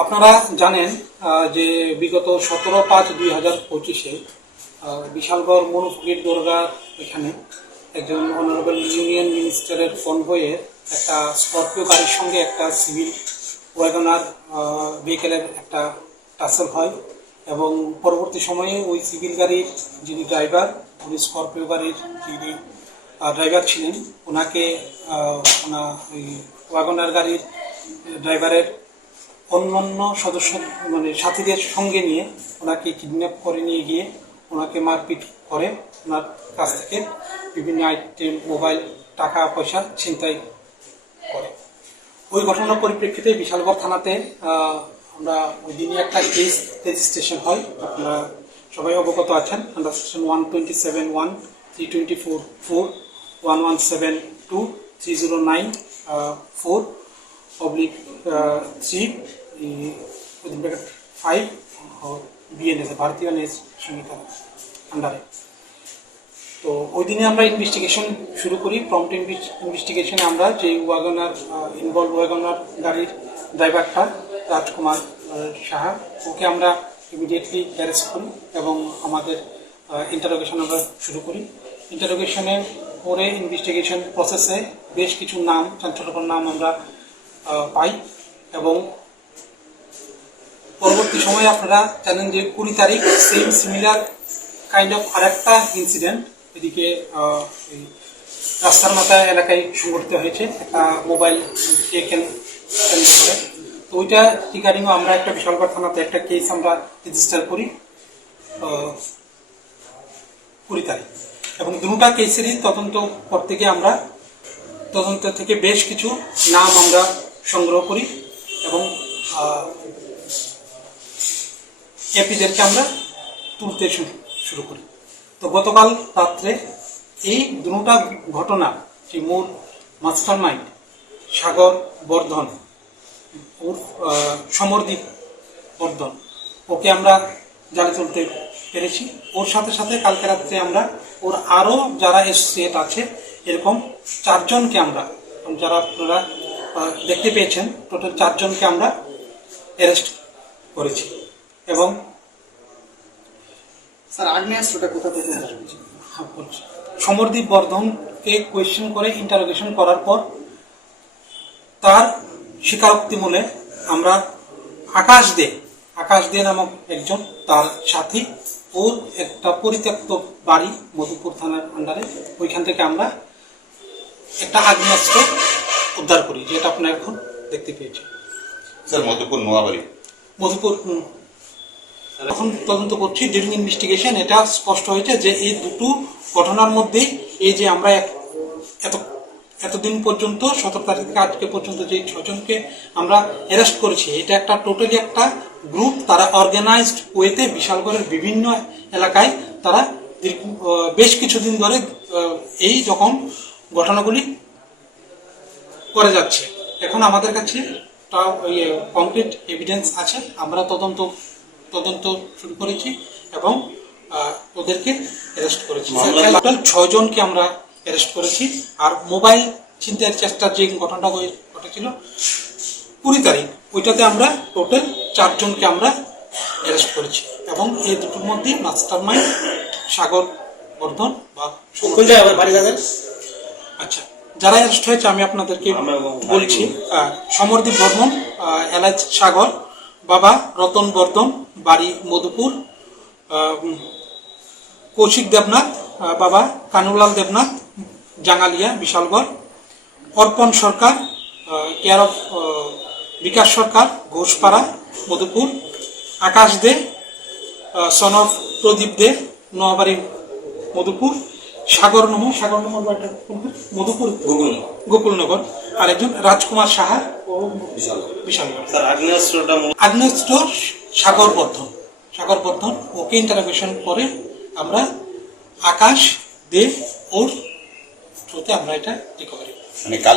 আপনারা জানেন যে বিগত 17/5/2025 বিশালগড় মনুফকির দরগা এখানে একজন অনারেবল ইউনিয়ন মিনিস্টারের কনভয়ের একটা স্করপিও গাড়ির সঙ্গে একটা সিভিল ওয়াগনার ভেহিকেলের একটা টাসেল হয় এবং পরবর্তী সময়ে ওই সিভিল গাড়ির যিনি ড্রাইভার, উনি স্করপিও গাড়ির যিনি ড্রাইভার ছিলেন, ওনাকে ওই ওয়াগনার গাড়ির ড্রাইভারের অন্যান্য সদস্য মানে সাথীদের সঙ্গে নিয়ে ওনাকে কিডন্যাপ করে নিয়ে গিয়ে ওনাকে মারপিট করে ওনার কাছ থেকে বিভিন্ন আইটেম, মোবাইল, টাকা পয়সা ছিনতাই করে। ওই ঘটনার পরিপ্রেক্ষিতে বিশালগড় থানাতে আমরা ওই দিনই একটা কেস রেজিস্ট্রেশন হয়। আপনারা সবাই অবগত আছেন। আন্ডার সেকশন 127(1), 324(4), 1172, 309/3/5 BNS ভারতীয় নেস সংহিতা আন্ডারে। তো ওই দিনে আমরা ইনভেস্টিগেশন শুরু করি। প্রম্পট ইনভেস্টিগেশনে আমরা যে ওয়াগনার ওয়াগনার গাড়ির ড্রাইভারটা রাজকুমার সাহা, ওকে আমরা ইমিডিয়েটলি অ্যারেস্ট করি এবং আমাদের ইন্টারোগেশন আমরা শুরু করি। ইন্টারোগেশনে পরে ইনভেস্টিগেশন প্রসেসে বেশ কিছু নাম, চাঞ্চল্যকর নাম আমরা পাই এবং পরবর্তী সময়ে আপনারা জানেন যে 20 তারিখ সেম সিমিলার কাইন্ড অফ আরেকটা ইনসিডেন্ট এদিকে রাস্তার মাথা এলাকায় সংঘটিত হয়েছে, একটা মোবাইল কেন্দ্র করে। তো ওইটা রিগার্ডিংও আমরা একটা বিশালগড় থানাতে একটা কেস আমরা রেজিস্টার করি 20 তারিখ এবং দুটা কেসেরই তদন্ত করতে গিয়ে আমরা তদন্ত থেকে বেশ কিছু নাম আমরা সংগ্রহ করি এবং এপিদেরকে আমরা তুলতে শুরু করি। তো গতকাল রাত্রে এই দুটা ঘটনা, যে মূল মাস্টার মাইন্ড সাগর বর্ধন সমরদীপ বর্ধন, ওকে আমরা জালে তুলতে পেরেছি। ওর সাথে সাথে কালকে রাত্রে আমরা ওর আরও যারা এসোসিয়েট আছে এরকম 4 জনকে আমরা, যারা আপনারা দেখতে পেয়েছেন, টোটাল 4 জনকে আমরা অ্যারেস্ট করেছি। এবং স্যার আগ্নেয়াস্ত্রটা কোথা থেকে আসবে? সমরদীপ বর্ধনকে কোয়েশ্চেন করে ইন্টারোগেশন করার পর তার স্বীকারোক্তি মূলে আমরা আকাশ দে নামক একজন তার সাথী, ওর একটা পরিত্যক্ত বাড়ি মধুপুর থানার আন্ডারে, ওইখান থেকে আমরা একটা আগ্নেয়াস্ত্র উদ্ধার করি, যেটা আপনারা এখন দেখতে পেয়েছেন। স্যার মধুপুর নোয়াবাড়ি মধুপুর এখন তদন্ত করছি। ডিউরিং ইনভেস্টিগেশন এটা স্পষ্ট হয়েছে যে এই দুটো ঘটনার মধ্যেই এই যে আমরা এতদিন পর্যন্ত 17 তারিখ থেকে আজকে পর্যন্ত যে 6 জনকে আমরা অ্যারেস্ট করেছি, এটা একটা টোটালি একটা গ্রুপ, তারা অর্গানাইজড ওয়েতে বিশালগড়ের বিভিন্ন এলাকায় তারা বেশ কিছুদিন ধরে এই যখন ঘটনাগুলি করে যাচ্ছে। এখন আমাদের কাছে কংক্রিট এভিডেন্স আছে, আমরা তদন্ত শুরু করেছি এবং ওদেরকে অ্যারেস্ট করেছি। টোটাল 6 জনকে আমরা অ্যারেস্ট করেছি। আর মোবাইল ছিনতাইয়ের চেষ্টার যে ঘটনাটা ঘটেছিল 20 তারিখ, ওইটাতে আমরা টোটাল 4 জনকে আমরা অ্যারেস্ট করেছি এবং এই দুটোর মধ্যে মাস্টার মাইন্ড সাগর বর্ধন বা আচ্ছা, যারা অ্যারেস্ট হয়েছে আমি আপনাদেরকে বলছি। সমরদীপ বর্ধন, এলাচ সাগর, বাবা রতন বর্ধন, বাড়ি মধুপুর, কৌশিক দেবনাথ, বাবা কানুলাল Debnath, Jangalia Bishalgarh, Arpan Sarkar, care of Bikash Sarkar, Ghoshpara Madhupur, Akash De, son of Pradip De, Noabari Madhupur, Sagar number Madhupur Gokulnagar, আর একজন রাজকুমার সাহা ও বিশালগড়। আগ্নেয়াস্ত্র সাগর বর্ধন, ওকে ইন্টারোগেশন করে আমরা আকাশ দে ওর থ্রুতে আমরা এটা রিকভারি।